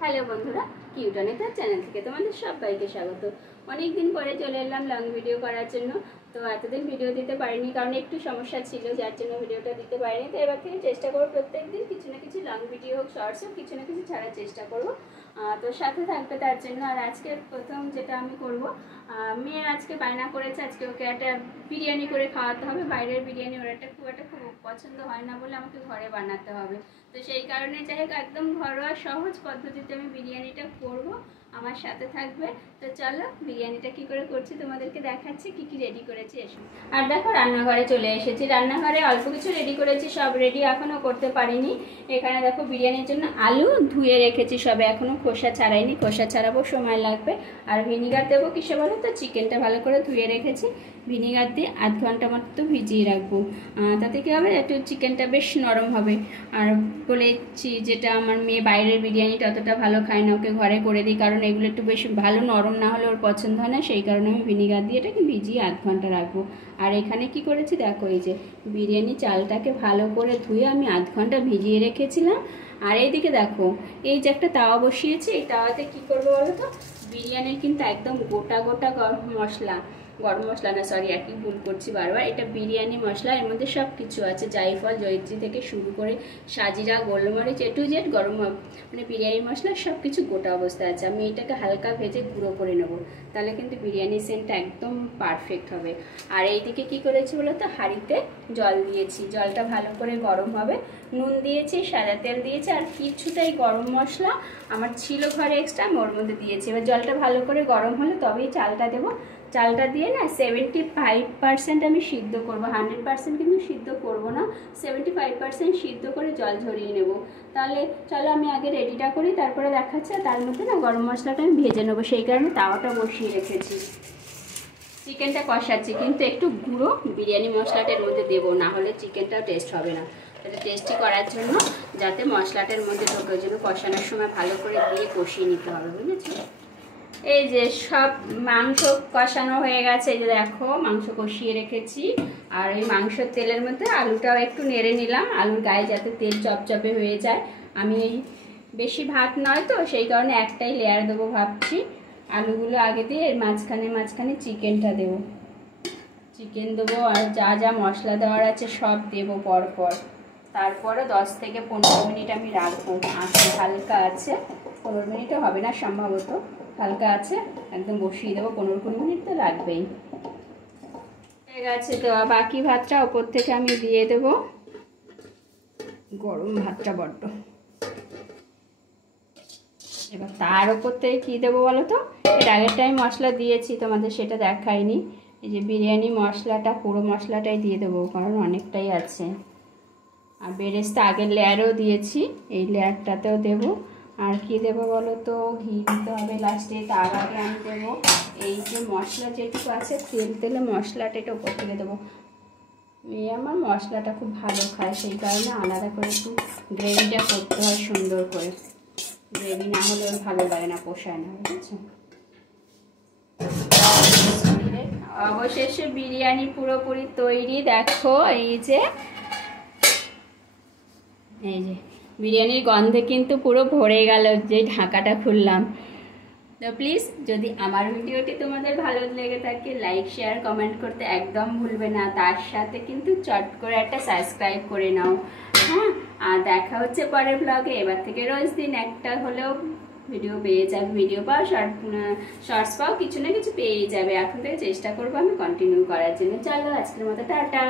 Hello বন্ধুরা, কিউটনিতা channel থেকে তোমাদের সবাইকে স্বাগত। অনেক দিন পরে চলে এলাম লং ভিডিও করার জন্য। তো এতদিন ভিডিও দিতে পারিনি কারণ একটু সমস্যা ছিল, যার জন্য ভিডিওটা দিতে পারিনি। তো এবার থেকে চেষ্টা করবো প্রত্যেকদিন কিছু না কিছু লং ভিডিও হোক, শর্টস হোক, কিছু না কিছু ছাড়ার চেষ্টা করবো। তো সাথে থাকবে তার জন্য। আর আজকে প্রথম যেটা আমি করব, মেয়ে আজকে বায়না করেছে আজকে ওকে একটা বিরিয়ানি করে খাওয়াতে হবে। বাইরের বিরিয়ানি ওর একটা খুব পছন্দ হয় না বলে আমাকে ঘরে বানাতে হবে। তো সেই কারণে যাই হোক একদম ঘরোয়া সহজ পদ্ধতিতে আমি বিরিয়ানিটা করব, আমার সাথে থাকবে। তো চলো বিরিয়ানিটা কি করে করছি তোমাদেরকে দেখাচ্ছি, কি কি রেডি করেছি এসব। আর দেখো রান্নাঘরে চলে এসেছি। রান্নাঘরে অল্প কিছু রেডি করেছি, সব রেডি এখনও করতে পারিনি। এখানে দেখো বিরিয়ানির জন্য আলু ধুয়ে রেখেছি সবে, এখনও খোসা ছাড়াইনি, খোসা ছাড়াবো সময় লাগবে। আর ভিনিগার দেবো কিসে বলো তো, চিকেনটা ভালো করে ধুয়ে রেখেছি, ভিনিগার দিয়ে আধ ঘন্টা মতো ভিজিয়ে রাখবো। তাতে কী হবে, একটু চিকেনটা বেশ নরম হবে। আর বলেছি যেটা আমার মেয়ে বাইরের বিরিয়ানিটা অতটা ভালো খায় না, ওকে ঘরে করে দিই, কারণ এগুলো একটু বেশ ভালো নরম না হলে ওর পছন্দ হয় না। সেই কারণে আমি ভিনিগার দিয়ে এটাকে ভিজিয়ে আধ ঘন্টা রাখবো। আর এখানে কি করেছি দেখো, এই যে বিরিয়ানি চালটাকে ভালো করে ধুয়ে আমি আধ ঘন্টা ভিজিয়ে রেখেছিলাম। আর এইদিকে দেখো, এই যে একটা তাওয়া বসিয়েছি, এই তাওয়াতে কী করবো বলো তো, বিরিয়ানির কিন্তু একদম গোটা গোটা গরম মশলা না, সরি একই ভুল করছি বারবার, এটা বিরিয়ানি মশলা। এর মধ্যে সব কিছু আছে, জায়ফল জয়িত্রী থেকে শুরু করে সাজিরা গোলমরিচ এ টু জেড গরম মানে বিরিয়ানি মশলা সব কিছু গোটা অবস্থায় আছে। আমি এটাকে হালকা ভেজে গুঁড়ো করে নেব, তাহলে কিন্তু বিরিয়ানি সেন্টটা একদম পারফেক্ট হবে। আর এইদিকে কি করেছি বলো তো, হাঁড়িতে জল দিয়েছি, জলটা ভালো করে গরম হবে, নুন দিয়েছি, সাদা তেল দিয়েছি, আর কিছুটাই গরম মশলা আমার ছিল ঘরে এক্সট্রা, আমি ওর মধ্যে দিয়েছি। এবার জলটা ভালো করে গরম হলে তবেই চালটা দেবো। চালটা দিয়ে না 75% আমি সিদ্ধ করব, 100% কিন্তু সিদ্ধ করব না, 75% সিদ্ধ করে জল ঝরিয়ে নেব। তাহলে চলো আমি আগে রেডিটা করি, তারপরে দেখাচ্ছি। তার মধ্যে না গরম মশলাটা আমি ভেজে নেবো, সেই কারণে তাওয়াটা বসিয়ে রেখেছি। চিকেনটা কষাচ্ছি, কিন্তু একটু গুঁড়ো বিরিয়ানি মশলাটার মধ্যে দেবো, না হলে চিকেনটাও টেস্ট হবে না। এটা টেস্টি করার জন্য, যাতে মশলাটার মধ্যে ঢোকে, ওই জন্য কষানোর সময় ভালো করে দিয়ে কষিয়ে নিতে হবে, বুঝেছো? এই যে সব মাংস কষানো হয়ে গেছে, এই যে দেখো মাংস কষিয়ে রেখেছি। আর ওই মাংসের তেলের মধ্যে আলুটাও একটু নেড়ে নিলাম, আলুর গায়ে যাতে তেল চপচপে হয়ে যায়। আমি এই বেশি ভাত নয় তো, সেই কারণে একটাই লেয়ার দেবো ভাবছি। আলুগুলো আগে দিয়ে এর মাঝখানে চিকেনটা দেবো, চিকেন দেবো, আর যা যা মশলা দেওয়ার আছে সব দেবো পরপর। তারপরে 10 থেকে 15 মিনিট আমি রাখবো, আঁচে হালকা আছে, 15 মিনিটও হবে না সম্ভবত, হালকা আছে একদম বসিয়ে দেবো, 15-20 মিনিট তো লাগবেই। হয়ে গেছে তো, বাকি ভাতটা ওপর থেকে আমি দিয়ে দেবো, গরম ভাতটা বড্ড। এবার তার ওপর থেকে কী দেবো বলো তো, এর আগের টাইম মশলা দিয়েছি তোমাদের, সেটা দেখাইনি। এই যে বিরিয়ানি মশলাটা, পুরো মশলাটাই দিয়ে দেবো, কারণ অনেকটাই আছে। আর বেরেস্তা আগের লেয়ারও দিয়েছি, এই লেয়ারটাতেও দেবো। আর কি দেবো বলো তো, ঘি দিতে হবে লাস্টে, তার আগে আমি দেবো এই যে মশলা যেটুকু আছে, তেলে মশলাটা এটা উপর থেকে দেবো। মেয়ে আমার মশলাটা খুব ভালো খায়, সেই কারণে আলাদা করে একটু গ্রেভিটা করতে হয় সুন্দর করে, গ্রেভি না হলে ওর ভালো লাগে না, পোষায় না, বুঝেছো? অবশেষে বিরিয়ানি পুরোপুরি তৈরি। দেখো এই যে বিরিয়ানির গন্ধে কিন্তু পুরো ভরে গেল যে ঢাকাটা খুললাম। তো প্লিজ যদি আমার ভিডিওটি তোমাদের ভালো লেগে থাকে, লাইক শেয়ার কমেন্ট করতে একদম ভুলবে না, তার সাথে কিন্তু চট করে একটা সাবস্ক্রাইব করে নাও। হ্যাঁ, আর দেখা হচ্ছে পরের ব্লগে। এবার থেকে রোজ দিন একটা হলেও ভিডিও পেয়ে যাবে, ভিডিও পাও, শর্টস পাও, কিছু না কিছু পেয়ে যাবে। এখন থেকে চেষ্টা করবো আমি কন্টিনিউ করার জন্য। চলো আজকের মতো টাটা।